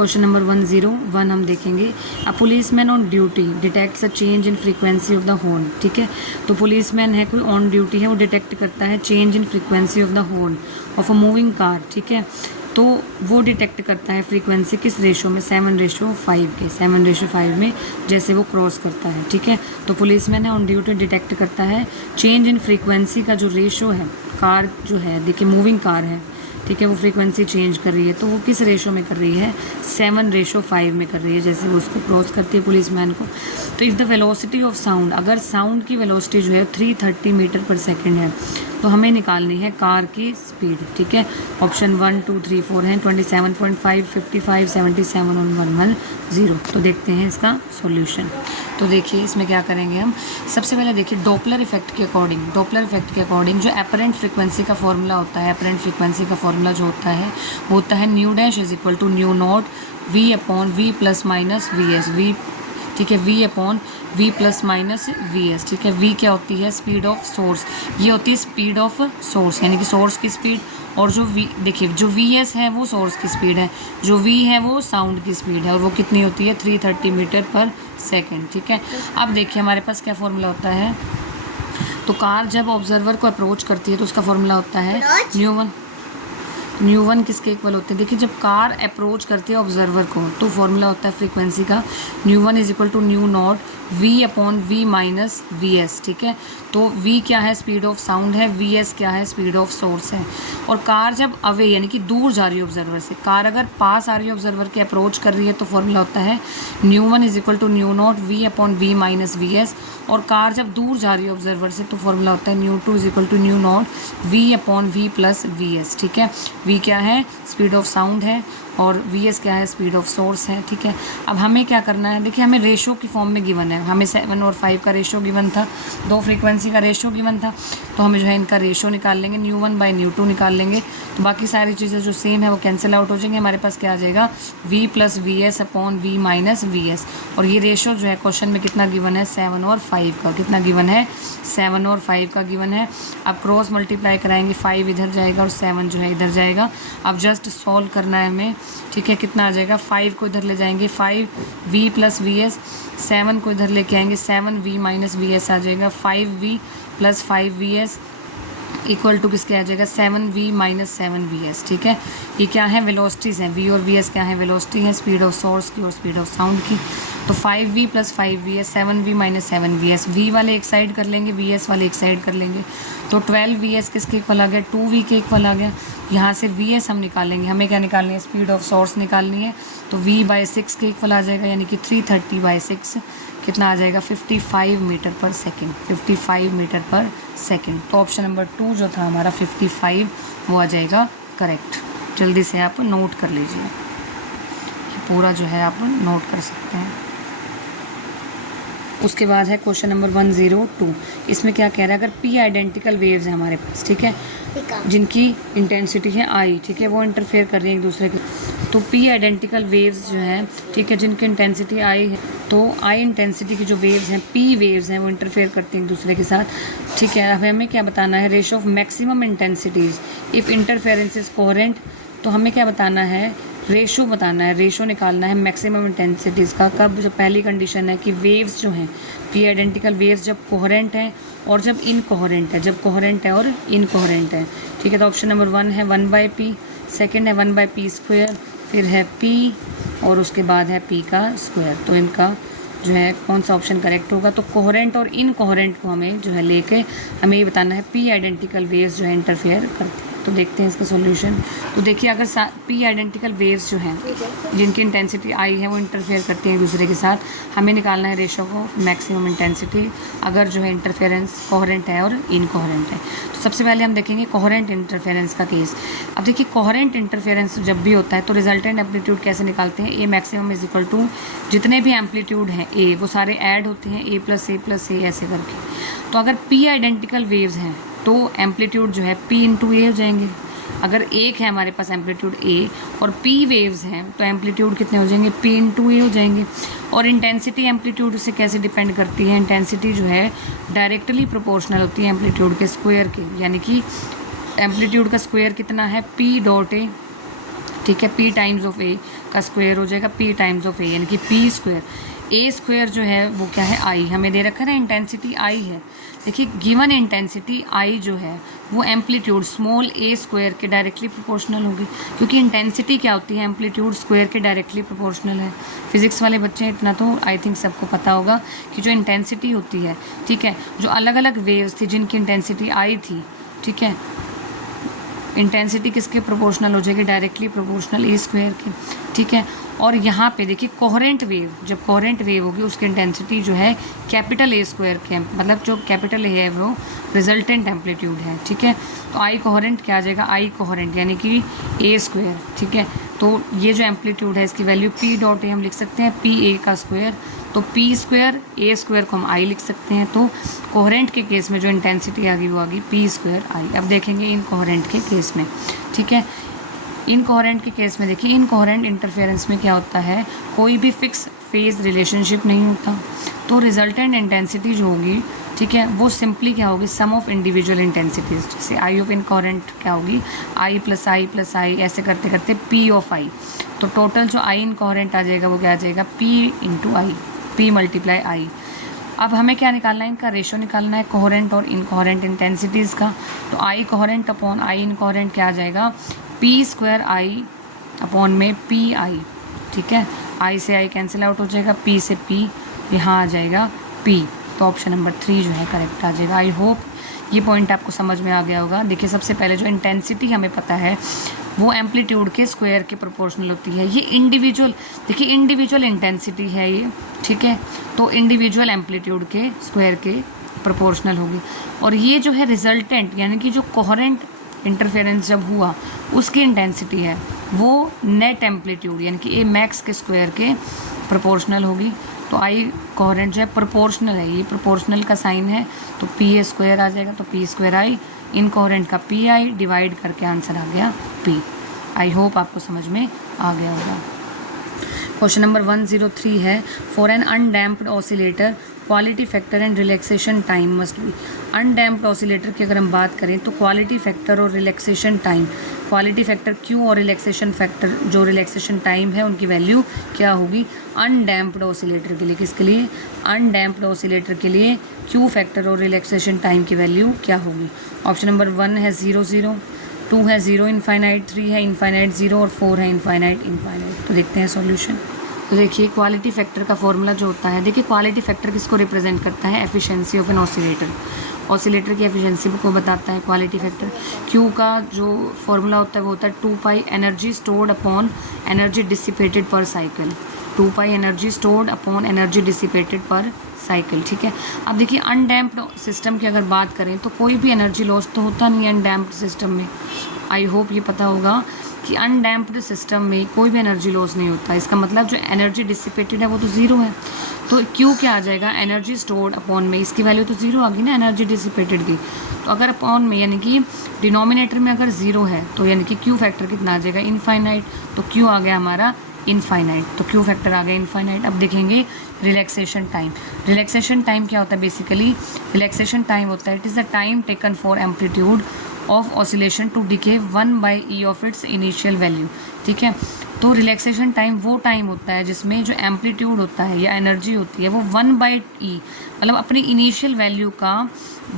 Question number 101 हम देखेंगे। A policeman on duty detects a change in frequency of the horn. ठीक है, तो पुलिसमैन है, कोई ऑन ड्यूटी है, वो डिटेक्ट करता है change in frequency of the horn of a moving car. ठीक है, तो वो डिटेक्ट करता है फ्रीक्वेंसी किस रेशो में, 7:5 के, 7:5 में जैसे वो क्रॉस करता है। ठीक है, तो पुलिसमैन है ऑन ड्यूटी डिटेक्ट करता है चेंज इन फ्रीक्वेंसी का जो रेशो है, कार जो है, देखिए मूविंग कार है, ठीक है, वो फ्रीक्वेंसी चेंज कर रही है, तो वो किस रेशो में कर रही है, 7:5 में कर रही है, जैसे वो उसको क्रॉस करती है पुलिसमैन को। तो if the velocity of sound, अगर साउंड की वेलोसिटी जो है 330 मीटर पर सेकेंड है, तो हमें निकालनी है कार की स्पीड। ठीक है, ऑप्शन 1, 2, 3, 4 हैं, 27.5, 55, 77 और 110। तो देखते हैं इसका सॉल्यूशन। तो देखिए इसमें क्या करेंगे हम, सबसे पहले देखिए डॉपलर इफेक्ट के अकॉर्डिंग, डॉपलर इफेक्ट के अकॉर्डिंग जो एपरेंट फ्रीक्वेंसी का फॉर्मूला होता है, एपरेंट फ्रीक्वेंसी का फॉर्मूला जो होता है वो होता है nu dash is equal to nu naught V upon V plus minus V S, V, ठीक है, V upon V plus minus V S. ठीक है, वी क्या होती है, स्पीड ऑफ सोर्स, ये होती है स्पीड ऑफ सोर्स, यानी कि सोर्स की स्पीड, और जो वी, देखिए जो वी एस है वो सोर्स की स्पीड है, जो वी है वो साउंड की स्पीड है, और वो कितनी होती है, 330 मीटर पर सेकेंड। ठीक है, अब देखिए हमारे पास क्या फॉर्मूला होता है, तो कार जब ऑब्जर्वर को अप्रोच करती है तो उसका फॉर्मूला होता है न्यू वन किसके इक्वल होते हैं, देखिए जब कार अप्रोच करती है ऑब्जर्वर को तो फॉर्मूला होता है फ्रीक्वेंसी का nu one is equal to nu naught V upon V minus V S. ठीक है, तो वी क्या है, स्पीड ऑफ साउंड है, वी एस क्या है, स्पीड ऑफ सोर्स है। और कार जब अवे यानी कि दूर जा रही है ऑब्जर्वर से, कार अगर पास आ रही है ऑब्जर्वर के, अप्रोच कर रही है, तो फॉर्मूला होता है nu one is equal to nu naught V upon V minus V S. और कार जब दूर जा रही है ऑब्जर्वर से, तो फॉर्मूला होता है nu two is equal to nu naught V upon V plus V S. ठीक है, वी क्या है, स्पीड ऑफ साउंड है, और वी एस क्या है, स्पीड ऑफ सोर्स है। ठीक है, अब हमें क्या करना है, देखिए हमें रेशो की फॉर्म में गिवन है, हमें 7 और 5 का रेशो गिवन था, दो फ्रीक्वेंसी का रेशो गिवन था, तो हमें जो है इनका रेशो निकाल लेंगे, nu one by nu two निकाल लेंगे, तो बाकी सारी चीज़ें जो सेम है वो कैंसिल आउट हो जाएंगे, हमारे पास क्या आ जाएगा, V plus V S upon V minus V S. और ये रेशो जो है क्वेश्चन में कितना गिवन है, 7 और 5 का, कितना गिवन है, 7 और 5 का गिवन है। अब क्रॉस मल्टीप्लाई कराएंगे, 5 इधर जाएगा और 7 जो है इधर जाएगा। अब जस्ट सॉल्व करना है हमें, ठीक है, कितना आ जाएगा, 5 को इधर ले जाएंगे, 5 वी प्लस वी एस, 7 को इधर लेके आएंगे, 7 वी माइनस वी एस आ जाएगा, 5 V plus 5 V S equal to किसके आ जाएगा, 7 वी माइनस 7 वी एस। ठीक है, ये क्या है, वेलोसिटीज़ हैं, वी और वी एस क्या है, वेलोसिटी है, स्पीड ऑफ सोर्स की और स्पीड ऑफ साउंड की। तो 5 V plus 5 V S, 7 V minus 7 V S, V वाले एक साइड कर लेंगे, वी एस वाले एक साइड कर लेंगे, तो 12 वी एस किसके इक्वल आ गया, 2 वी के इक्वल आ गया। यहाँ से वी एस हम निकालेंगे, हमें क्या निकालनी है, स्पीड ऑफ सोर्स निकालनी है, तो वी बाई 6 के इक्वल आ जाएगा, यानी कि 330 बाई 6 कितना आ जाएगा, 55 मीटर पर सेकेंड, 55 मीटर पर सेकेंड। तो ऑप्शन नंबर 2 जो था हमारा 55 वो आ जाएगा करेक्ट। जल्दी से आप नोट कर लीजिए, ये पूरा जो है आप नोट कर सकते हैं। उसके बाद है क्वेश्चन नंबर 102, इसमें क्या कह रहा है, अगर पी आइडेंटिकल वेव्स है हमारे पास, ठीक है, जिनकी इंटेंसिटी है आई, ठीक है, वो इंटरफेयर कर रही है एक दूसरे के, तो पी आइडेंटिकल वेव्स जो हैं, ठीक है, जिनकी इंटेंसिटी आई है, तो आई इंटेंसिटी की जो वेव्स हैं, पी वेव्स हैं, वो इंटरफेयर करती हैं एक दूसरे के साथ। ठीक है, अब हमें क्या बताना है, ratio of maximum intensities if interference is coherent, तो हमें क्या बताना है, रेशो बताना है, रेशो निकालना है मैक्सिमम इंटेंसिटीज़ का। कब, जो पहली कंडीशन है कि वेव्स जो हैं, पी आइडेंटिकल वेव्स जब कोहेरेंट हैं और जब इनकोहेरेंट है, जब कोहेरेंट है और इनकोहेरेंट है। ठीक है, तो ऑप्शन नंबर 1 है 1/p, सेकेंड है 1/p स्क्वायर, फिर है p और उसके बाद है p का स्क्वायर। तो इनका जो है कौन सा ऑप्शन करेक्ट होगा, तो कोहेरेंट और इनकोहेरेंट को हमें जो है लेके हमें ये बताना है पी आइडेंटिकल वेव्स जो है इंटरफेयर करते हैं। तो देखते हैं इसका सॉल्यूशन। तो देखिए अगर पी आइडेंटिकल वेव्स जो हैं जिनकी इंटेंसिटी आई है वो इंटरफेयर करती हैं एक दूसरे के साथ, हमें निकालना है रेशो ऑफ मैक्सिमम इंटेंसिटी अगर जो है इंटरफेरेंस कोहेरेंट है और इनकोहेरेंट है। तो सबसे पहले हम देखेंगे कोहेरेंट इंटरफेरेंस का केस। अब देखिए कोहेरेंट इंटरफेरेंस जब भी होता है तो रिजल्टेंट एम्पलीट्यूड कैसे निकालते हैं, ए मैक्सिमम इज इक्वल टू जितने भी एम्पलीट्यूड हैं ए वो सारे ऐड होते हैं, ए प्लस ए ऐसे करके। तो अगर पी आइडेंटिकल वेव्स हैं तो एम्पलीट्यूड जो है p इंटू ए हो जाएंगे। अगर एक है हमारे पास एम्पलीट्यूड a और p वेव्स हैं तो एम्पलीट्यूड कितने हो जाएंगे, p इंटू ए हो जाएंगे। और इंटेंसिटी एम्पलीट्यूड से कैसे डिपेंड करती है, इंटेंसिटी जो है डायरेक्टली प्रोपोर्शनल होती है एम्पलीट्यूड के स्क्वायर के, यानी कि एम्पलीट्यूड का स्क्वायर कितना है p डॉट ए, ठीक है, p टाइम्स ऑफ a, का स्क्वायर हो जाएगा p टाइम्स ऑफ a, यानी कि p स्क्वायर। a स्क्वायर जो है वो क्या है, i हमें दे रखा है ना, इंटेंसिटी i है। देखिए गिवन इंटेंसिटी i जो है वो एम्पलीट्यूड स्मॉल a स्क्वायर के डायरेक्टली प्रोपोर्शनल होगी, क्योंकि इंटेंसिटी क्या होती है, एम्पलीट्यूड स्क्वायर के डायरेक्टली प्रोपोर्शनल है। फिजिक्स वाले बच्चे इतना तो आई थिंक सबको पता होगा कि जो इंटेंसिटी होती है, ठीक है, जो अलग अलग वेव्स थी जिनकी इंटेंसिटी आई थी, ठीक है, इंटेंसिटी किसके प्रोपोर्शनल हो जाएगी, डायरेक्टली प्रोपोर्शनल ए स्क्वायर के, ठीक है। और यहाँ पे देखिए कोहेरेंट वेव, जब कोहेरेंट वेव होगी उसकी इंटेंसिटी जो है कैपिटल ए स्क्वायर के, मतलब जो कैपिटल ए है वो रिजल्टेंट एम्पलीट्यूड है, ठीक है। तो आई कोहेरेंट क्या आ जाएगा, आई कोहेरेंट यानी कि ए स्क्वायर, ठीक है। तो ये जो एम्पलीट्यूड है इसकी वैल्यू पी डॉट ए हम लिख सकते हैं, पी ए का स्क्वायर, तो पी स्क्वायर ए स्क्वायर को हम आई लिख सकते हैं। तो कोहेरेंट के केस में जो इंटेंसिटी आ गई वो आ गई पी स्क्वायर आई। अब देखेंगे इनकोहेरेंट के केस में, ठीक है। इनकोहेरेंट के केस में देखिए इनकोहेरेंट इंटरफेरेंस में क्या होता है, कोई भी फिक्स फेज रिलेशनशिप नहीं होता, तो रिजल्टेंट इंटेंसिटी जो होगी, ठीक है, वो सिंपली क्या होगी, सम ऑफ इंडिविजुअल इंटेंसिटीज। जैसे आई ऑफ इनकोहेरेंट क्या होगी, आई प्लस आई ऐसे करते करते पी ऑफ आई। तो टोटल जो आई इनकोहेरेंट आ जाएगा वो क्या आ जाएगा, पी इंटू आई, पी मल्टीप्लाई आई। अब हमें क्या निकालना है, इनका रेशो निकालना है कोहेरेंट और इनकोहेरेंट इंटेंसिटीज़ का। तो आई कोहेरेंट अपॉन आई इनकोहेरेंट क्या आ जाएगा, पी स्क्वायर आई अपॉन में पी आई, ठीक है। आई से आई कैंसिल आउट हो जाएगा, पी से पी यहाँ आ जाएगा पी। तो ऑप्शन नंबर 3 जो है करेक्ट आ जाएगा। आई होप ये पॉइंट आपको समझ में आ गया होगा। देखिए सबसे पहले जो इंटेंसिटी हमें पता है वो एम्पलीट्यूड के स्क्वायर के प्रोपोर्शनल होती है। ये इंडिविजुअल, देखिए इंडिविजुअल इंटेंसिटी है ये, ठीक है, तो इंडिविजुअल एम्पलीट्यूड के स्क्वायर के प्रोपोर्शनल होगी। और ये जो है रिजल्टेंट यानी कि जो कोहेरेंट इंटरफेरेंस जब हुआ उसकी इंटेंसिटी है वो नेट एम्पलीट्यूड यानी कि ए मैक्स के स्क्वायर के प्रोपोर्शनल होगी। तो आई कोहेरेंट जो है प्रोपोर्शनल है, ये प्रोपोर्शनल का साइन है, तो पी ए स्क्वायर आ जाएगा, तो पी स्क्वायर आई इनकोहेरेंट का पी आई डिवाइड करके आंसर आ गया पी। आई होप आपको समझ में आ गया होगा। क्वेश्चन नंबर 103 है, for an undamped oscillator quality factor and relaxation time must be. Undamped oscillator की अगर हम बात करें तो क्वालिटी फैक्टर और relaxation time, quality factor Q और रिलैक्सेशन फैक्टर जो रिलैक्सेशन टाइम है उनकी वैल्यू क्या होगी अनडैम्प्ड ऑसिलेटर के लिए। किसके लिए, अनडैम्प्ड ऑसिलेटर के लिए क्यू फैक्टर और रिलैक्सेशन टाइम की वैल्यू क्या होगी। ऑप्शन नंबर 1 है 0 0, 2 है 0 इनफाइनाइट, 3 है इनफाइनाइट 0 और 4 है इनफाइनाइट इनफाइनाइट। तो देखते हैं सॉल्यूशन। तो देखिए क्वालिटी फैक्टर का फॉर्मूला जो होता है, देखिए क्वालिटी फैक्टर किसको रिप्रेजेंट करता है, efficiency of an oscillator, oscillator की एफिशिएंसी को बताता है क्वालिटी फैक्टर। क्यू का जो फॉर्मूला होता है वो होता है 2 pi energy stored upon energy dissipated per cycle, 2 pi energy stored upon energy dissipated per cycle, ठीक है। अब देखिए अनडैम्प्ड सिस्टम की अगर बात करें तो कोई भी एनर्जी लॉस तो होता नहीं है अनडैम्प्ड सिस्टम में। आई होप ये पता होगा कि अनडैम्प्ड सिस्टम में कोई भी एनर्जी लॉस नहीं होता। इसका मतलब जो एनर्जी डिसिपेटेड है वो तो ज़ीरो है। तो क्यू क्या आ जाएगा, एनर्जी स्टोर्ड अपॉन में, इसकी वैल्यू तो ज़ीरो आ गई ना एनर्जी डिसिपेटेड की। तो अगर अपॉन में यानी कि डिनोमिनेटर में अगर ज़ीरो है तो यानी कि क्यू फैक्टर कितना आ जाएगा, इनफाइनाइट। तो क्यू आ गया हमारा इनफाइनाइट, तो क्यू फैक्टर आ गया इनफाइनाइट। अब देखेंगे रिलैक्सेशन टाइम। रिलैक्सेशन टाइम क्या होता है, बेसिकली रिलैक्सेशन टाइम होता है it is the time taken for amplitude of oscillation to decay 1/e of its initial value, ठीक है। तो रिलैक्सेशन टाइम वो टाइम होता है जिसमें जो एम्पलीट्यूड होता है या एनर्जी होती है वो 1/e मतलब अपनी इनिशियल वैल्यू का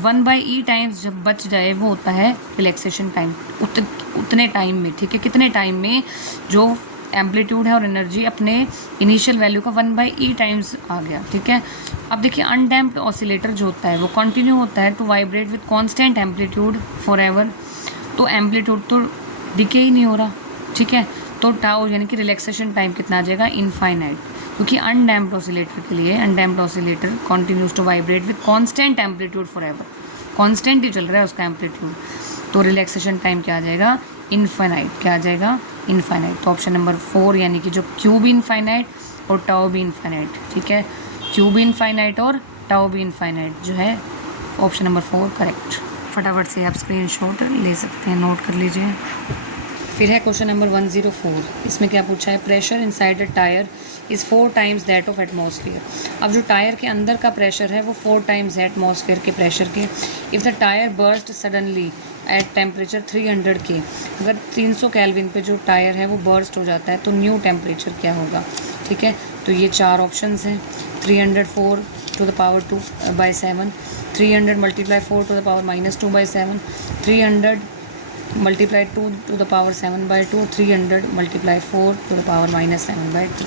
1/e टाइम्स जब बच जाए वो होता है रिलैक्सेशन टाइम। उतने टाइम में, ठीक है, कितने टाइम में जो एम्पलीट्यूड है और एनर्जी अपने इनिशियल वैल्यू का 1/e टाइम्स आ गया, ठीक है। अब देखिए अनडैम्प्ड ऑसिलेटर जो होता है वो कंटिन्यू होता है to vibrate with constant amplitude for एवर। तो एम्पलीट्यूड तो डिके ही नहीं हो रहा, ठीक है। तो टाउ यानी कि रिलैक्सेशन टाइम कितना आ जाएगा, इनफाइनाइट, क्योंकि अनडैम्प्ड ऑसिलेटर के लिए undamped oscillator continues to vibrate with constant amplitude for ever, constant ही चल रहा है उसका एम्पलीट्यूड। तो रिलैक्सेशन टाइम क्या आ जाएगा, इनफाइनाइट, क्या आ जाएगा, इनफाइनाइट। तो ऑप्शन नंबर 4 यानी कि जो क्यू भी इनफाइनाइट और टाउ भी इनफाइनाइट, ठीक है, क्यू भी इनफाइनाइट और टाउ भी इनफाइनाइट जो है ऑप्शन नंबर 4 करेक्ट। फटाफट से आप स्क्रीनशॉट ले सकते हैं, नोट कर लीजिए। फिर है क्वेश्चन नंबर 104। इसमें क्या पूछा है, pressure inside a tyre is 4 times that of atmosphere. अब जो टायर के अंदर का प्रेशर है वो 4 टाइम्स है एटमॉस्फेयर के प्रेशर के। If the tyre burst suddenly at temperature 300 के, अगर 300 केल्विन पे जो टायर है वो बर्स्ट हो जाता है तो न्यू टेम्परेचर क्या होगा। ठीक है, तो ये 4 ऑप्शंस हैं। 304 to the power 2/7, 300 multiply 4 to the power -2/7, 300 multiply 2 to the power 7/2, 300 multiply 4 to the power -7/2।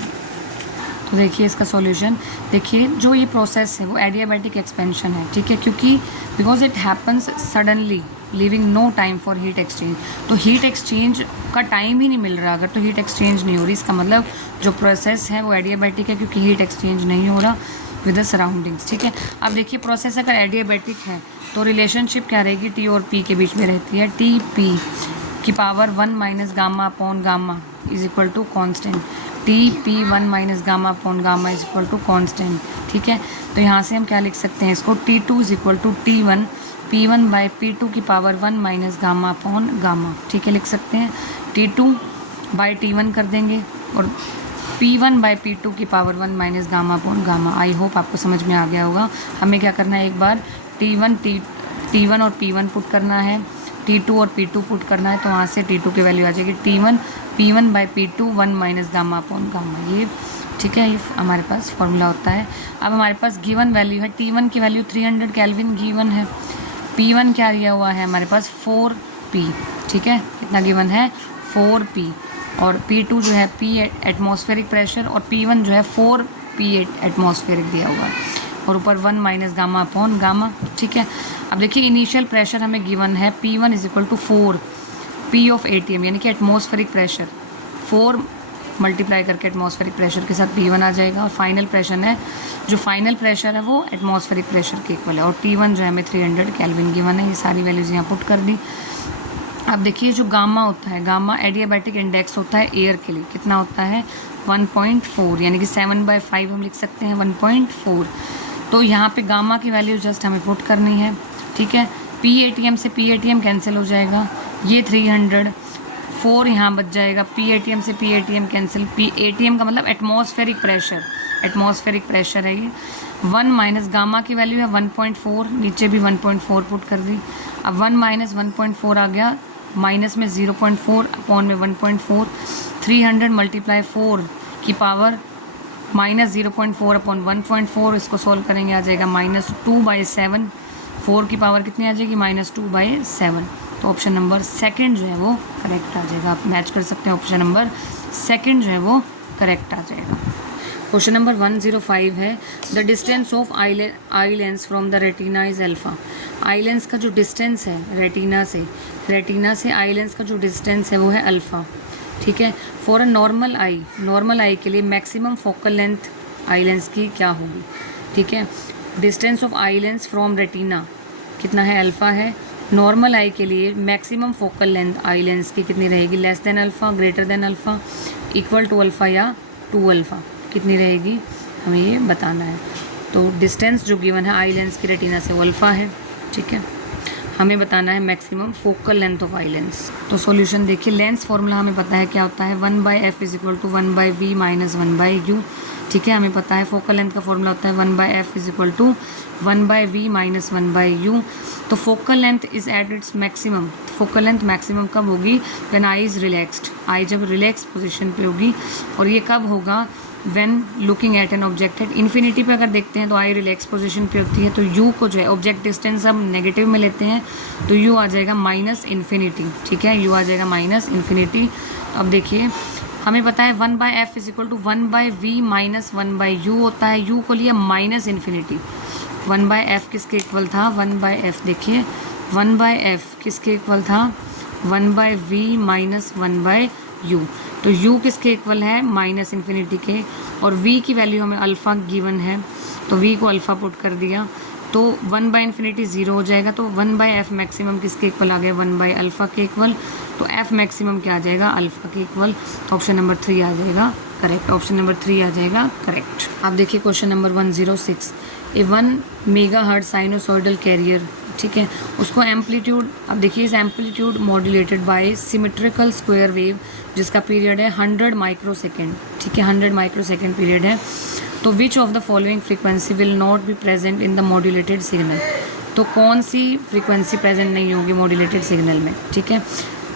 तो देखिए इसका सॉल्यूशन, देखिए जो ये प्रोसेस है वो एडियाबैटिक एक्सपेंशन है। ठीक है, क्योंकि because it happens suddenly leaving no time for heat exchange, तो हीट एक्सचेंज का टाइम ही नहीं मिल रहा अगर, तो हीट एक्सचेंज नहीं हो रही। इसका मतलब जो प्रोसेस है वो एडियाबैटिक है क्योंकि हीट एक्सचेंज नहीं हो रहा विद द सराउंडिंग्स। ठीक है, अब देखिए प्रोसेस अगर एडियाबैटिक है तो रिलेशनशिप क्या रहेगी, टी और पी के बीच में रहती है। टी पी की power 1 minus gamma upon gamma is equal to constant. T P 1 minus gamma upon gamma is equal to constant. ठीक है, तो यहाँ से हम क्या लिख सकते हैं इसको, T2 is equal to T1 P1 by P2 की power 1 minus gamma upon gamma. ठीक है, लिख सकते हैं T2 बाई T1 कर देंगे और P1 बाई P2 की power 1 minus gamma upon gamma. I hope आपको समझ में आ गया होगा। हमें क्या करना है, एक बार T1 और P1 पुट करना है, T2 और P2 पुट करना है, तो वहाँ से T2 की वैल्यू आ जाएगी T1 P1 by P2 1 minus gamma upon gamma. ये ठीक है, ये हमारे पास फॉर्मूला होता है। अब हमारे पास गिवन वैल्यू है, T1 की वैल्यू 300 केल्विन गिवन है, P1 क्या दिया हुआ है हमारे पास 4P। ठीक है, कितना गिवन है 4P, और P2 जो है P एटमॉस्फेरिक प्रेशर, और P1 जो है 4P एटमॉस्फेरिक दिया हुआ है, और ऊपर 1 माइनस गामा अपॉन गामा। ठीक है, अब देखिए इनिशियल प्रेशर हमें गिवन है P1 is equal to 4P of ATM, यानी कि एटमॉस्फेरिक प्रेशर 4 मल्टीप्लाई करके एटमॉस्फेरिक प्रेशर के साथ P1 आ जाएगा, और फाइनल प्रेशर है, जो फाइनल प्रेशर है वो एटमॉस्फेरिक प्रेशर के इक्वल है, और T1 जो है हमें 300 केल्विन गिवन है। ये सारी वैल्यूज़ यहाँ पुट कर दी। अब देखिए जो गामा होता है, गामा एडियाबैटिक इंडेक्स होता है एयर के लिए, कितना होता है 1.4, यानी कि 7/5 हम लिख सकते हैं 1.4। तो यहाँ पे गामा की वैल्यू जस्ट हमें पुट करनी है। ठीक है, PATM से PATM कैंसिल हो जाएगा, ये 300 4 यहाँ बच जाएगा, PATM से PATM कैंसिल, PATM का मतलब एटमॉस्फेरिक प्रेशर, एटमॉस्फेरिक प्रेशर है ये। 1 माइनस गामा की वैल्यू है 1.4, नीचे भी 1.4 पुट कर दी। अब 1 माइनस 1.4 आ गया, माइनस में 0.4 अपॉन में 1.4, 300 मल्टीप्लाई 4 की पावर माइनस 0.4 अपॉन 1.4, इसको सोल्व करेंगे आ जाएगा -2/7, 4 की पावर कितनी आ जाएगी -2/7। तो ऑप्शन नंबर सेकंड जो है वो करेक्ट आ जाएगा। आप मैच कर सकते हैं, ऑप्शन नंबर सेकंड जो है वो करेक्ट आ जाएगा। क्वेश्चन नंबर 105 है, the distance of eye lens from the retina is alpha. Eye lens का जो डिस्टेंस है रेटिना से आई लेंस का जो डिस्टेंस है वो है अल्फ़ा। ठीक है, फॉर अ नॉर्मल आई के लिए maximum focal length eye lens की क्या होगी। ठीक है, distance of eye lens from retina कितना है, अल्फ़ा है। नॉर्मल आई के लिए maximum focal length eye lens की कितनी रहेगी, less than alpha, greater than alpha, equal to alpha या टू अल्फ़ा, कितनी रहेगी हमें ये बताना है। तो डिस्टेंस जो गिवन है आई लेंस की रेटिना से वो अल्फ़ा है। ठीक है, हमें बताना है maximum focal length of eye lens. तो सॉल्यूशन देखिए, लेंस फॉर्मूला हमें पता है क्या होता है, 1/f is equal to 1/v minus 1/u। ठीक है, हमें पता है फोकल लेंथ का फॉर्मूला होता है 1/f is equal to 1/v minus 1/u। तो focal length is at its maximum, focal length maximum कब होगी, व्हेन आई इज़ रिलैक्स्ड, आई जब रिलैक्स पोजीशन पे होगी, और ये कब होगा, when looking at an object. Infinity पे अगर देखते हैं तो आई रिलैक्स पोजीशन पे होती है, तो यू को जो है ऑब्जेक्ट डिस्टेंस हम नेगेटिव में लेते हैं, तो यू आ जाएगा -इन्फिनिटी। ठीक है, यू आ जाएगा -इन्फिनिटी। अब देखिए हमें पता है 1/f is equal to 1/v minus 1/u होता है, u को लिया -इन्फिनिटी। 1/f किसके इक्वल था, 1/f देखिए 1/f किसके इक्वल था, 1/v माइनस 1/u। तो u किसके इक्वल है, -इन्फिनिटी के, और v की वैल्यू हमें अल्फ़ा गिवन है, तो v को अल्फ़ा पुट कर दिया, तो 1/इन्फिनिटी 0 हो जाएगा। तो 1/f मैक्सिमम किसके इक्वल आ गया, 1/अल्फ़ा के इक्वल। तो f मैक्सिमम क्या आ जाएगा, अल्फ़ा के इक्वल। तो ऑप्शन नंबर 3 आ जाएगा करेक्ट, ऑप्शन नंबर 3 आ जाएगा करेक्ट। आप देखिए question number 106, a 1 megahertz sinusoidal carrier ठीक है, उसको एम्पलीट्यूड, अब देखिए इस amplitude modulated by symmetrical square wave जिसका पीरियड है 100 माइक्रोसेकेंड, ठीक है, 100 माइक्रोसेकेंड पीरियड है। तो which of the following frequency will not be present in the modulated signal, तो कौन सी फ्रीक्वेंसी प्रेजेंट नहीं होगी मॉड्यूलेटेड सिग्नल में, ठीक है।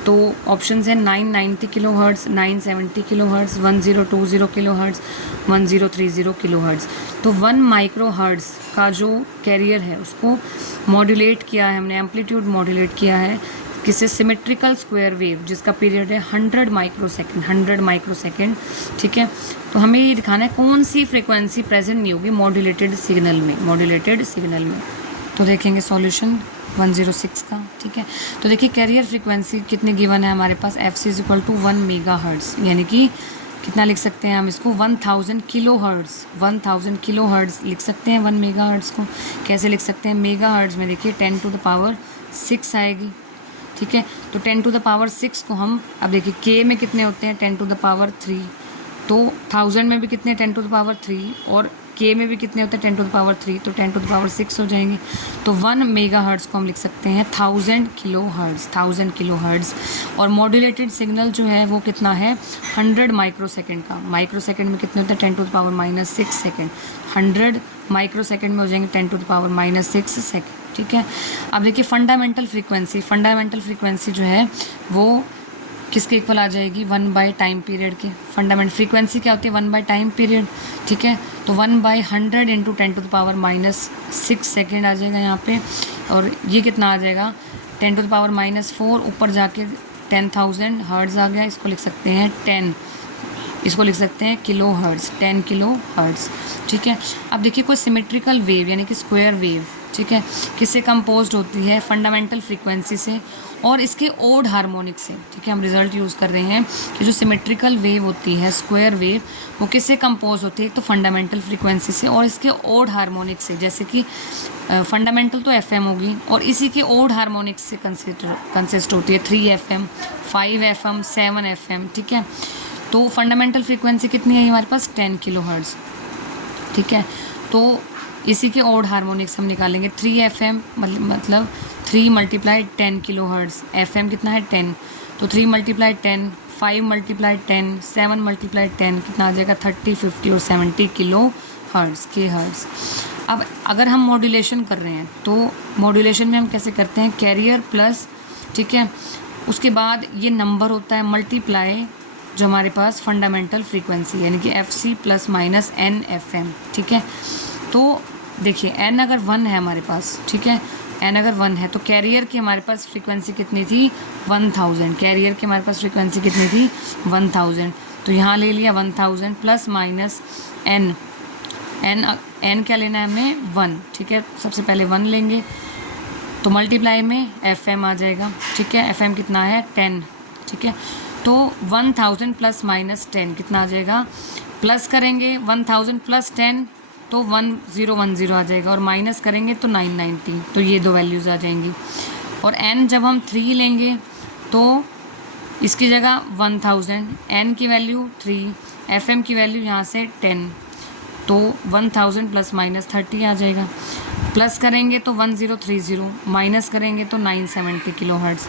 तो ऑप्शंस हैं 990 kilo hertz, 970 kilo hertz, 1020 kilo hertz, 1030 kilo hertz. तो 1 माइक्रो हर्ट्ज़ का जो कैरियर है उसको मॉड्यूलेट किया है हमने, एम्पलीट्यूड मॉड्यूलेट किया है किसी सिमेट्रिकल स्क्वायर वेव जिसका पीरियड है 100 माइक्रोसेकेंड, 100 माइक्रोसेकेंड, ठीक है। तो हमें ये दिखाना है कौन सी फ्रीक्वेंसी प्रेजेंट नहीं होगी मॉड्यूलेटेड सिग्नल में, मॉड्यूलेटेड सिग्नल में। तो देखेंगे सॉल्यूशन 106 का, ठीक है। तो देखिए कैरियर फ्रीक्वेंसी कितनी गिवन है हमारे पास, F C is equal to 1 mega hertz, यानी कि कितना लिख सकते हैं हम इसको 1000 किलो हर्ट्ज़, 1000 किलो हर्ट्ज़ लिख सकते हैं 1 मेगा हर्ट्ज़ को। कैसे लिख सकते हैं, मेगा हर्ट्ज़ में देखिए 10 टू द पावर 6 आएगी, ठीक है। तो 10 टू द पावर 6 को हम, अब देखिए के में कितने होते हैं 10 टू द पावर 3, तो 1000 में भी कितने 10 टू द पावर 3 और के में भी कितने होते हैं 10 टू द पावर 3, तो 10 टू द पावर 6 हो जाएंगे। तो 1 मेगा हर्ट्ज़ को हम लिख सकते हैं 1000 किलो हर्ट्ज़, 1000 किलो हर्ट्ज़। और मॉड्यूलेटेड सिग्नल जो है वो कितना है 100 माइक्रोसेकेंड का, माइक्रोसेकेंड में कितने होते हैं 10 to the power -6 second, 100 microsecond में हो जाएंगे 10 टू द पावर -6 सेकेंड, ठीक है। अब देखिए फंडामेंटल फ्रीक्वेंसी जो है वो किसके इक्वल आ जाएगी 1 बाय टाइम पीरियड के। फंडामेंटल फ्रीक्वेंसी क्या होती है 1 बाय टाइम पीरियड, ठीक है। तो 1 by 100 into 10 to the power -6 second आ जाएगा यहाँ पे, और ये कितना आ जाएगा 10 टू द पावर -4, ऊपर जाके 10,000 हर्ट्ज़ आ गया, इसको लिख सकते हैं 10, इसको लिख सकते हैं किलो हर्ट्ज़, 10 किलो हर्ट्ज़, ठीक है। अब देखिए कोई सिमेट्रिकल वेव यानी कि स्क्वायर वेव, ठीक है, किससे कंपोज्ड होती है फंडामेंटल फ्रीक्वेंसी से और इसके ओड हार्मोनिक से, ठीक है। हम रिजल्ट यूज़ कर रहे हैं कि जो सिमेट्रिकल वेव होती है स्क्वायर वेव वो किससे कंपोज होती है, तो फंडामेंटल फ्रीक्वेंसी से और इसके ओड हार्मोनिक से, जैसे कि फंडामेंटल तो FM होगी और इसी के ओड हार्मोनिक से कंसिस्ट होती है 3 FM, 5 FM, 7 FM, ठीक है। तो फंडामेंटल फ्रीक्वेंसी कितनी है हमारे पास 10 किलो हर्ट्ज़, ठीक है। तो इसी के ओड हार्मोनिक्स हम निकालेंगे 3 FM मतलब 3 मल्टीप्लाई 10 किलो हर्ट्ज़, FM कितना है 10, तो 3 मल्टीप्लाई 10, 5 मल्टीप्लाई 10, 7 मल्टीप्लाई 10 कितना आ जाएगा 30, 50 और 70 किलो हर्ट्ज़ के हर्ट्ज़। अब अगर हम मॉड्यूलेशन कर रहे हैं तो मॉड्यूलेशन में हम कैसे करते हैं कैरियर प्लस, ठीक है, उसके बाद ये नंबर होता है मल्टीप्लाई जो हमारे पास फंडामेंटल फ्रीक्वेंसी यानी कि FC प्लस माइनस NFM, ठीक है। तो देखिए n अगर 1 है हमारे पास, ठीक है, n अगर 1 है तो कैरियर की हमारे पास फ्रीक्वेंसी कितनी थी 1000, कैरियर की हमारे पास फ्रीक्वेंसी कितनी थी 1000, तो यहाँ ले लिया 1000 प्लस माइनस n क्या लेना है हमें 1, ठीक है। सबसे पहले 1 लेंगे तो मल्टीप्लाई में FM आ जाएगा, ठीक है, FM कितना है 10, ठीक है। तो 1000 प्लस माइनस 10 कितना आ जाएगा, प्लस करेंगे 1000 प्लस 10 तो 1010 आ जाएगा और माइनस करेंगे तो 990, तो ये दो वैल्यूज़ आ जाएंगी। और n जब हम 3 लेंगे तो इसकी जगह 1000, n की वैल्यू 3, FM की वैल्यू यहाँ से 10, तो 1000 प्लस माइनस 30 आ जाएगा। प्लस करेंगे तो 1030, माइनस करेंगे तो 970 किलो हर्ट्ज़,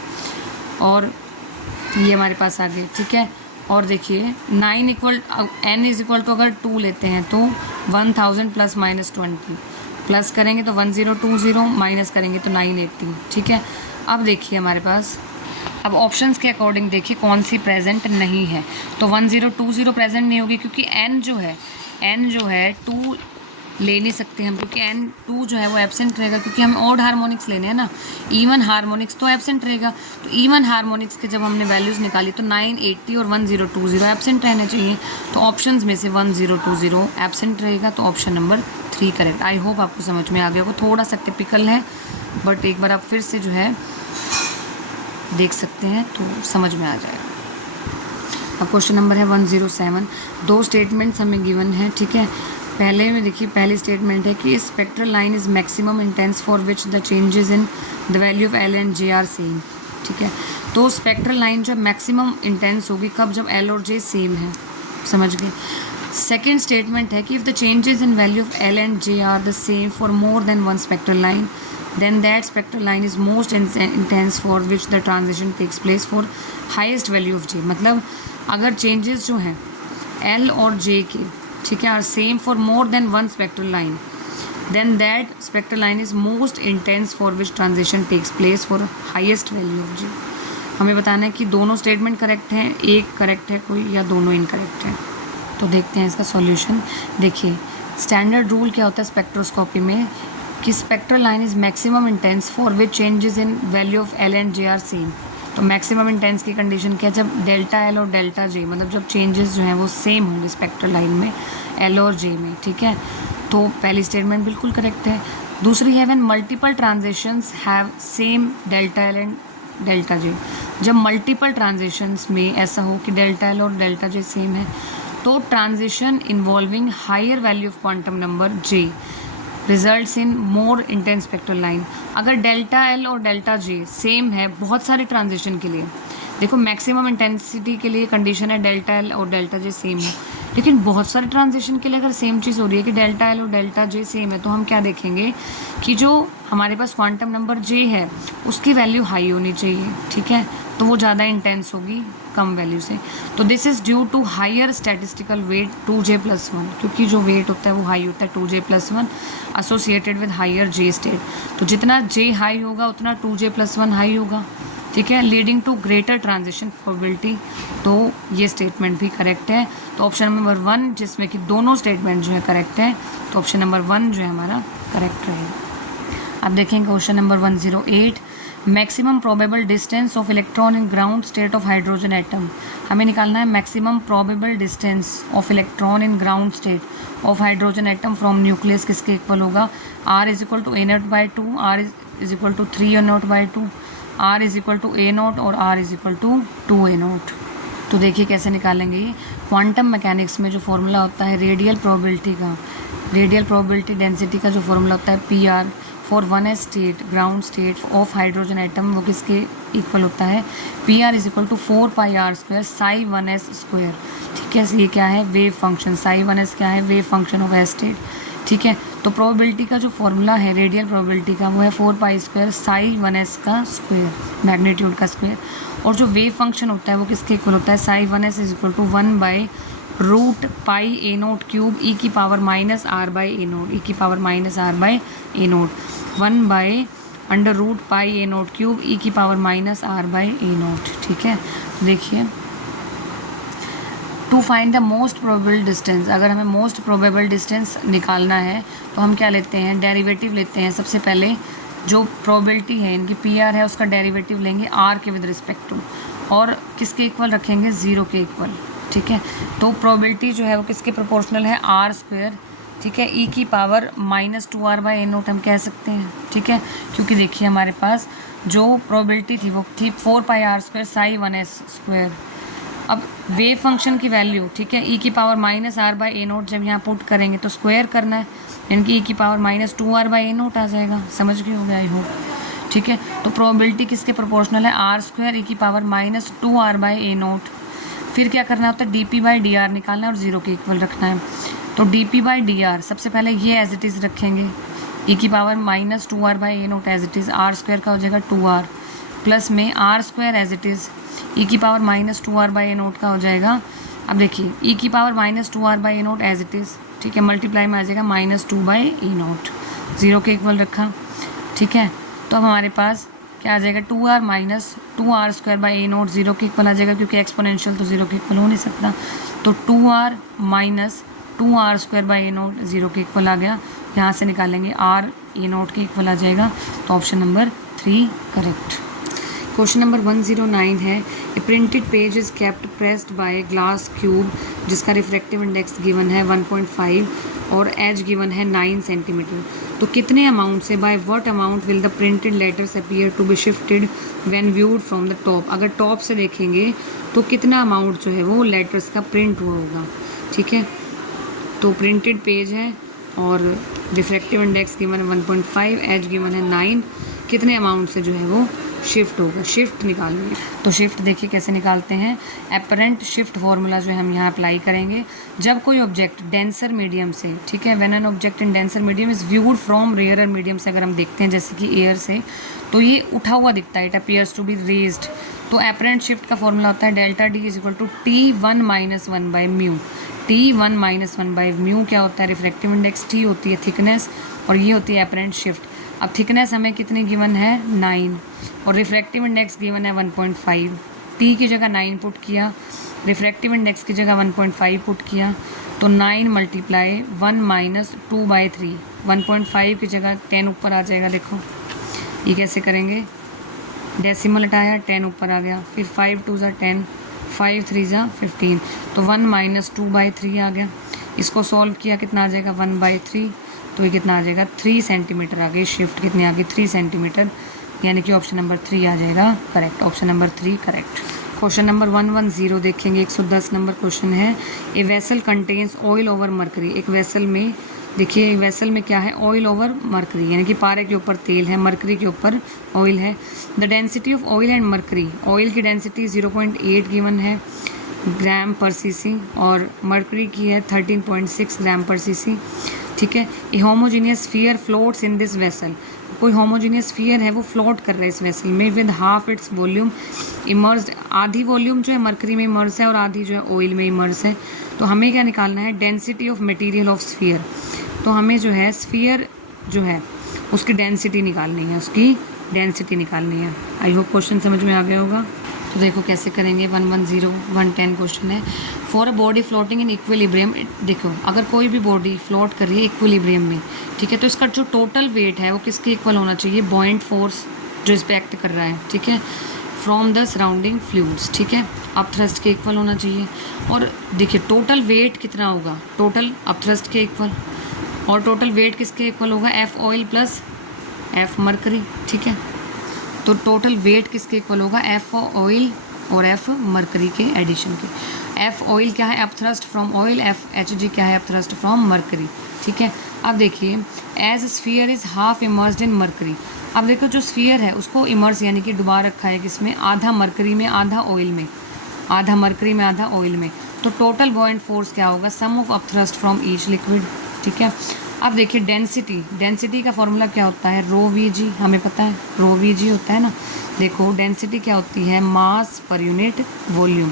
और ये हमारे पास आ गए, ठीक है। और देखिए n इज इक्वल टू अगर 2 लेते हैं तो 1000 प्लस माइनस 20, प्लस करेंगे तो 1020, माइनस करेंगे तो 980, ठीक है। अब देखिए हमारे पास, अब ऑप्शंस के अकॉर्डिंग देखिए कौन सी प्रेजेंट नहीं है, तो 1020 प्रेजेंट नहीं होगी क्योंकि n जो है 2 ले नहीं सकते हम, क्योंकि n2 जो है वो एब्सेंट रहेगा, क्योंकि हमें ऑड हार्मोनिक्स लेने हैं ना, इवन हार्मोनिक्स तो एब्सेंट रहेगा। तो इवन हार्मोनिक्स के जब हमने वैल्यूज़ निकाली तो 980 और 1020 एब्सेंट रहने चाहिए, तो ऑप्शंस में से 1020 एब्सेंट रहेगा, तो option number 3 correct. I hope आपको समझ में आ गया होगा, थोड़ा सा टिपिकल है बट एक बार आप फिर से जो है देख सकते हैं तो समझ में आ जाएगा। अब क्वेश्चन नंबर है 107, 2 स्टेटमेंट्स हमें गिवन है, ठीक है। पहले में देखिए पहली स्टेटमेंट है कि spectral line is maximum intense for which the changes in the value of L and J are same, ठीक है। तो स्पेक्ट्रल लाइन जो मैक्सिमम इंटेंस होगी कब, जब L और J सेम है, समझ गए। सेकेंड स्टेटमेंट है कि if the changes in value of L and J are the same for more than one spectral line then that spectral line is most intense for which the transition takes place for highest value of j। मतलब अगर changes जो हैं l और j के, ठीक है, are same for more than one spectral line, then that spectral line is most intense for which transition takes place for highest value of G. हमें बताना है कि दोनों स्टेटमेंट करेक्ट हैं, एक करेक्ट है कोई, या दोनों इनकरेक्ट हैं। तो देखते हैं इसका सॉल्यूशन। देखिए स्टैंडर्ड रूल क्या होता है स्पेक्ट्रोस्कोपी में कि spectral line is maximum intense for which changes in value of L and J are same. तो मैक्सिमम इंटेंस की कंडीशन क्या है, जब डेल्टा एल और डेल्टा जे, मतलब जब चेंजेस जो हैं वो सेम होंगे स्पेक्ट्रल लाइन में एल और जे में, ठीक है। तो पहली स्टेटमेंट बिल्कुल करेक्ट है। दूसरी है when multiple transitions have same delta L and delta J. जब मल्टीपल ट्रांजिशंस में ऐसा हो कि डेल्टा एल और डेल्टा जे सेम है, तो transition involving higher value of quantum number J results in more intense spectral line. अगर delta L और डेल्टा जे सेम है बहुत सारे ट्रांजिशन के लिए, देखो मैक्सिमम इंटेंसिटी के लिए कंडीशन है डेल्टा एल और डेल्टा जे सेम है, लेकिन बहुत सारे ट्रांजिशन के लिए अगर सेम चीज़ हो रही है कि डेल्टा एल और डेल्टा जे सेम है, तो हम क्या देखेंगे कि जो हमारे पास क्वांटम नंबर जे है उसकी वैल्यू हाई होनी चाहिए, ठीक है, तो वो ज़्यादा इंटेंस होगी कम वैल्यू से। तो this is due to higher statistical weight 2j+1, क्योंकि जो वेट होता है वो हाई होता है 2j+1 associated with higher J state. तो जितना जे हाई होगा उतना 2j+1 हाई होगा, ठीक है, leading to greater transition probability. तो ये स्टेटमेंट भी करेक्ट है। तो ऑप्शन नंबर 1 जिसमें कि दोनों स्टेटमेंट जो है करेक्ट है, तो ऑप्शन नंबर 1 जो है हमारा करेक्ट रहेगा। अब देखेंगे question number 108, maximum probable distance of electron in ground state of hydrogen atom. हमें निकालना है maximum probable distance of electron in ground state of hydrogen atom from nucleus किसके इक्वल होगा, r is equal to a0/2, r is equal to 3a0/2, r is equal to a0 और r is equal to 2a0। तो देखिए कैसे निकालेंगे ये। Quantum mechanics में जो फॉर्मूला होता है रेडियल प्रोबेबिलिटी का, रेडियल प्रोबेबिलिटी डेंसिटी का जो फॉर्मूला होता है PR for 1s state ground state of hydrogen atom, वो किसके इक्वल होता है, PR is equal to 4πr² psi1s²। ठीक है, ये क्या है, वेव फंक्शन, psi1s क्या है, wave function of S state, ठीक है। तो प्रोबेबिलिटी का जो फॉर्मूला है रेडियल प्रोबेबिलिटी का वो है 4π² psi1s का स्क्वायर, मैग्नीट्यूड का स्क्वायर। और जो वेव फंक्शन होता है वो किसके इक्वल होता है, psi1s is equal to 1/√πa0³ e की पावर -r/a0, e की पावर -r/a0, 1/√πa0³ e की पावर -r/a0, ठीक है। देखिए to find the most probable distance, अगर हमें मोस्ट प्रोबेबल डिस्टेंस निकालना है तो हम क्या लेते हैं, डेरिवेटिव लेते हैं। सबसे पहले जो प्रोबेबिलिटी है इनकी PR है उसका डेरिवेटिव लेंगे r के विद रिस्पेक्ट टू, और किसके इक्वल रखेंगे, 0 के इक्वल, ठीक है। तो प्रोबेबिलिटी जो है वो किसके प्रोपोर्शनल है, r², ठीक है, e की पावर -2r/a0 हम कह सकते हैं, ठीक है, क्योंकि देखिए हमारे पास जो प्रोबेबिलिटी थी वो थी 4πr² psi1s²। अब वेव फंक्शन की वैल्यू, ठीक है, e की पावर -r/a0 जब यहाँ पुट करेंगे तो स्क्वायर करना है, यानी कि e की पावर -2r/a0 आ जाएगा, समझ गए हो गया आई होप, ठीक है। तो प्रोबेबिलिटी किसके प्रोपोर्शनल है, r² e की पावर -2r/a0। फिर क्या करना होता है, dp/dr निकालना है और 0 के इक्वल रखना है। तो dp/dr सबसे पहले ये एज इट इज़ रखेंगे, e की power -2r/a0 as it is, r² का हो जाएगा 2r, प्लस में r² as it is, e की पावर -2r/a0 का हो जाएगा। अब देखिए e की power -2r/a0 as it is, ठीक है, मल्टीप्लाई में आ जाएगा -2/a0, 0 के इक्वल रखा, ठीक है। तो अब हमारे पास क्या आ जाएगा, 2r -2r²/a0 0 के इक्वल आ जाएगा, क्योंकि एक्सपोनेंशियल तो 0 के इक्वल हो नहीं सकता। तो 2r -2r²/a0 0 के इक्वल आ गया, यहाँ से निकालेंगे r a0 के इक्वल आ जाएगा। तो option number 3 correct. Question number 109 है, a printed page is kept pressed by glass cube जिसका रिफ्रैक्टिव इंडेक्स गिवन है 1.5 और एज गिवन है 9 सेंटीमीटर। तो कितने अमाउंट से, by what amount will the printed letters appear to be shifted when viewed from the top. अगर top से देखेंगे तो कितना अमाउंट जो है वो लेटर्स का प्रिंट हुआ होगा, ठीक है। तो प्रिंटेड पेज है और रिफ्रैक्टिव इंडेक्स गिवन है 1.5, एज गिवन है 9, कितने अमाउंट से जो है वो शिफ्ट होगा, शिफ्ट निकालिए। तो शिफ्ट देखिए कैसे निकालते हैं। एपरेंट शिफ्ट फॉर्मूला जो है हम यहाँ अप्लाई करेंगे। जब कोई ऑब्जेक्ट डेंसर मीडियम से, ठीक है, when an object in denser medium is viewed from rarer medium से अगर हम देखते हैं जैसे कि एयर से, तो ये उठा हुआ दिखता है, it appears to be raised. तो एपरेंट शिफ्ट का फॉर्मूला होता है delta D is equal to T1 - 1 by mu. T1 - 1 by mu क्या होता है? Refractive index. T होती है थिकनेस और ये होती है एपरेंट शिफ्ट। अब थिकनेस हमें कितनी गिवन है? 9 और रिफ्रैक्टिव इंडेक्स गिवन है 1.5। T की जगह 9 पुट किया, रिफ्रैक्टिव इंडेक्स की जगह 1.5 पुट किया, तो 9 मल्टीप्लाई 1 - 2/3, 1.5 की जगह 10 ऊपर आ जाएगा। देखो ये कैसे करेंगे, डेसिमल हटाया 10 ऊपर आ गया, फिर 5 2 ज़ा 10, 5 3 ज़ा 15, तो 1 - 2/3 आ गया। इसको सॉल्व किया कितना आ जाएगा? 1/3, तो ये कितना आ जाएगा? 3 सेंटीमीटर आ गई। शिफ्ट कितनी आ गई? 3 सेंटीमीटर, यानी कि ऑप्शन नंबर 3 आ जाएगा correct. Option number 3 correct. Question number 110 देखेंगे, 110 नंबर क्वेश्चन है। A vessel contains oil over mercury. एक वेसल में देखिए, वेसल में क्या है? ऑयल ओवर मरकरी, यानी कि पारे के ऊपर तेल है, मरकरी के ऊपर ऑयल है। The density of oil and mercury, oil की डेंसिटी 0.8 गिवन है ग्राम पर सीसी और मरकरी की है 13.6 ग्राम पर सीसी, ठीक है। A homogeneous sphere floats in this vessel, कोई होमोजीनियस स्फीयर है वो फ्लोट कर रहा है इस वेसल में with half its volume immersed. आधी वॉल्यूम जो है मरकरी में इमर्स है और आधी जो है ऑयल में इमर्स है। तो हमें क्या निकालना है? Density of material of sphere. तो हमें जो है स्फीयर जो है उसकी डेंसिटी निकालनी है, उसकी डेंसिटी निकालनी है। आई होप क्वेश्चन समझ में आ गया होगा। तो देखो कैसे करेंगे। 110 110 क्वेश्चन है। For a body floating in equilibrium, देखो अगर कोई भी बॉडी फ्लोट कर रही है इक्विलिब्रियम में, ठीक है, तो इसका जो टोटल वेट है वो किसके इक्वल होना चाहिए? बॉइंट फोर्स जो इस पर एक्ट कर रहा है, ठीक है, फ्रॉम द सराउंडिंग फ्लूइड्स, ठीक है, अपथ्रस्ट के इक्वल होना चाहिए। और देखिए टोटल वेट कितना होगा? टोटल अपथ्रस्ट के इक्वल, और टोटल वेट किसके इक्वल होगा? F oil plus F mercury, ठीक है। तो टोटल वेट किसके इक्वल होगा? एफ ऑयल और एफ मरकरी के एडिशन के। एफ ऑयल क्या है? Upthrust from oil. F H G क्या है? अपथ्रस्ट फ्रॉम मरकरी, ठीक है। अब देखिए, as sphere is half immersed in mercury. अब देखो जो स्फीयर है उसको इमर्स यानी कि डुबा रखा है किसमें? आधा मरकरी में आधा ऑयल में, आधा मरकरी में आधा ऑयल में। तो टोटल बॉइंट फोर्स क्या होगा? Sum of upthrust from each liquid, ठीक है। अब देखिए डेंसिटी, डेंसिटी का फॉर्मूला क्या होता है? रो वी जी, हमें पता है रो वी जी होता है ना। देखो डेंसिटी क्या होती है? मास पर यूनिट वॉल्यूम।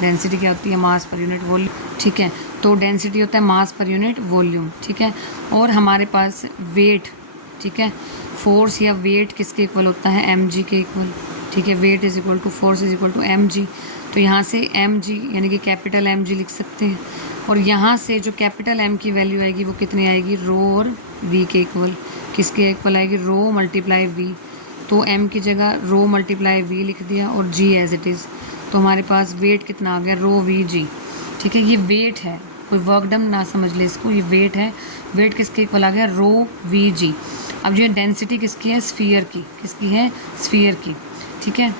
डेंसिटी क्या होती है? मास पर यूनिट वॉल्यूम, ठीक है। तो डेंसिटी होता है मास पर यूनिट वॉल्यूम, ठीक है। और हमारे पास वेट, ठीक है, फोर्स या वेट किसके इक्वल होता है? एम जी के इक्वल, ठीक है। Weight is equal to force is equal to M G. तो यहाँ से एम जी यानी कि कैपिटल एम जी लिख सकते हैं, और यहाँ से जो कैपिटल एम की वैल्यू आएगी वो कितनी आएगी? रो और वी के इक्वल। किसके इक्वल आएगी? Row multiply we. तो एम की जगह रो मल्टीप्लाई वी लिख दिया और जी एज इट इज़। तो हमारे पास वेट कितना आ गया? रो वी जी, ठीक है। ये वेट है, कोई वर्क डन ना समझ ले इसको, ये वेट है। वेट किसके इक्वल आ गया? रो वी जी। अब जो डेंसिटी किसकी है? स्फीयर की। किसकी है? स्फीयर की, ठीक है।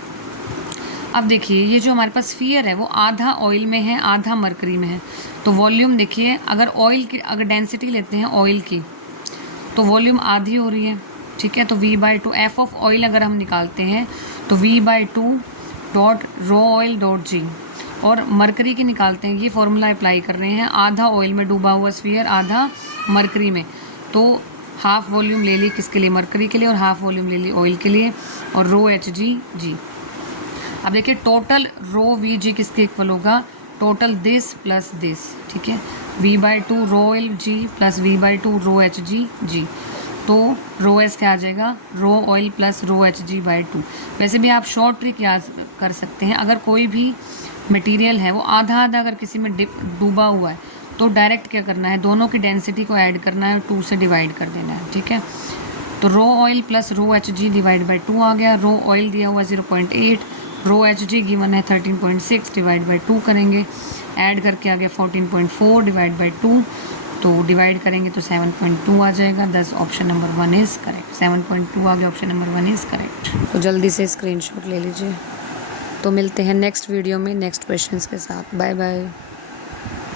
अब देखिए ये जो हमारे पास स्फीयर है वो आधा ऑयल में है आधा मरकरी में है। तो वॉल्यूम देखिए, अगर ऑयल की अगर डेंसिटी लेते हैं ऑयल की तो वॉल्यूम आधी हो रही है, ठीक है। तो V/2 एफ ऑफ ऑयल अगर हम निकालते हैं तो V/2 dot rho oil dot G, और मरकरी की निकालते हैं, ये फॉर्मूला अप्लाई कर रहे हैं। आधा ऑयल में डूबा हुआ स्फीयर, आधा मरकरी में, तो हाफ वॉल्यूम ले ली किसके लिए? मरकरी के लिए, और हाफ वॉल्यूम ले ली ऑयल के लिए, और रो एच जी जी। अब देखिए टोटल रो वी जी किसके इक्वल होगा? टोटल दिस प्लस दिस, ठीक है। V/2 rho oil G plus V/2 rho H G G. तो रो एस क्या आ जाएगा? Rho oil plus rho H G by 2। वैसे भी आप शॉर्ट ट्रिक याद कर सकते हैं, अगर कोई भी मटेरियल है वो आधा आधा अगर किसी में डूबा हुआ है तो डायरेक्ट क्या करना है? दोनों की डेंसिटी को ऐड करना है और 2 से डिवाइड कर देना है, ठीक है। तो rho oil plus rho H G divide by 2 आ गया। रो ऑयल दिया हुआ 0.8, रो एच जी गिवन है 13.6, डिवाइड बाई 2 करेंगे, ऐड करके आ गया 14.4 डिवाइड बाई 2, तो डिवाइड करेंगे तो 7.2 आ जाएगा। 10 ऑप्शन नंबर 1 इज़ करेक्ट। 7.2 आ गया, ऑप्शन नंबर 1 इज़ करेक्ट। तो जल्दी से स्क्रीनशॉट ले लीजिए। तो मिलते हैं नेक्स्ट वीडियो में नेक्स्ट क्वेश्चंस के साथ। Bye bye.